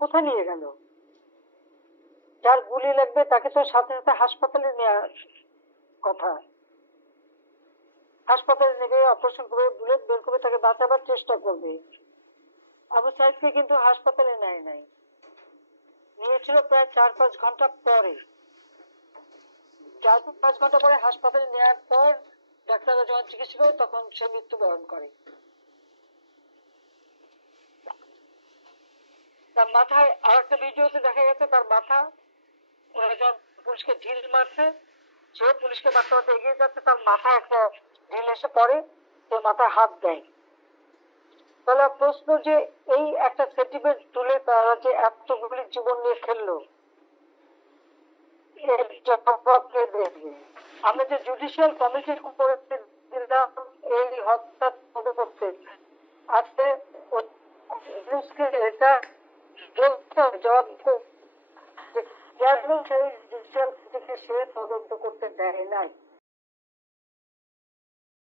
কোথায় নিয়ে গেল? যার গুলি লাগবে তাকে তো সাথে সাথে হাসপাতালে নেওয়ার কথা। হাসপাতালে নেবে অপারেশন করে বুলেট বের করে তাকে বাঁচাবার চেষ্টা করবে। আবু সাইদকে কিন্তু হাসপাতালে নেয় নাই। নিয়েছিল প্রায় চার পাঁচ ঘণ্টা পরে। চার পাঁচ ঘণ্টা পরে হাসপাতালে নেওয়ার পর ডাক্তাররা যখন চিকিৎসা করে তখন সে মৃত্যুবরণ করে। তার মাথায় আর একটা ভিডিওতে দেখা গেছে, তার মাথা যখন পুলিশকে ঢিল মারছে। সে পুলিশকে মারতে মারতে এগিয়ে যাচ্ছে, তার মাথায় একটা ঢিল এসে পড়ে, সে মাথায় হাত দেয়। তাহলে প্রশ্ন যে এই একটা সেন্টিমেন্ট তুলে তারা যে এতগুলি জীবন নিয়ে খেললো আমরা যে জুডিশিয়াল কমিটির দিলাম এই হত্যা করতে আজকে ও- পুলিশকে এটা হবে যে সেই ডিজিটাল থেকে সে তদন্ত করতে দেয় নাই।